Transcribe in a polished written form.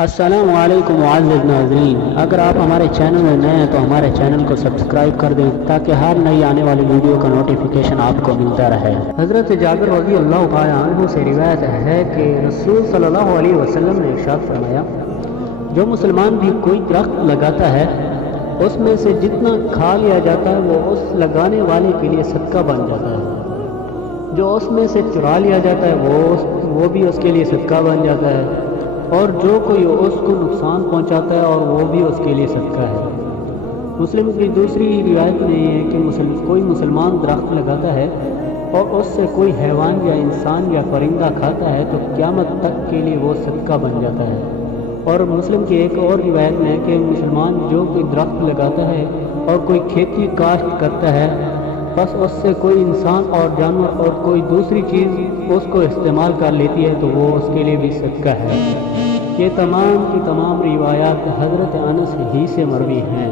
السلام علیکم معزز ناظرین، اگر آپ ہمارے چینل میں نئے ہیں تو ہمارے چینل کو سبسکرائب کر دیں تاکہ ہر نئی آنے والی ویڈیو کا نوٹیفیکیشن آپ کو ملتا رہے۔ حضرت جابر رضی اللہ تعالی عنہ سے روایت ہے کہ رسول صلی اللہ علیہ وسلم نے ارشاد فرمایا، جو مسلمان بھی کوئی درخت لگاتا ہے اس میں سے جتنا کھا لیا جاتا ہے وہ اس لگانے والے کے لیے صدقہ بن جاتا ہے، جو اس میں سے چرا لیا جاتا ہے وہ بھی اس کے لیے صدقہ بن جاتا ہے، اور جو کوئی اس کو نقصان پہنچاتا ہے اور وہ بھی اس کے لیے صدقہ ہے۔ مسلم کی دوسری روایت میں یہ ہے کہ کوئی مسلمان درخت لگاتا ہے اور اس سے کوئی حیوان یا انسان یا پرندہ کھاتا ہے تو قیامت تک کے لیے وہ صدقہ بن جاتا ہے۔ اور مسلم کی ایک اور روایت میں ہے کہ مسلمان جو کوئی درخت لگاتا ہے اور کوئی کھیتی کاشت کرتا ہے، بس اس سے کوئی انسان اور جانور اور کوئی دوسری چیز اس کو استعمال کر لیتی ہے تو وہ اس کے لیے بھی صدقہ ہے۔ یہ تمام کی تمام روایات حضرت انس ہی سے مروی ہیں۔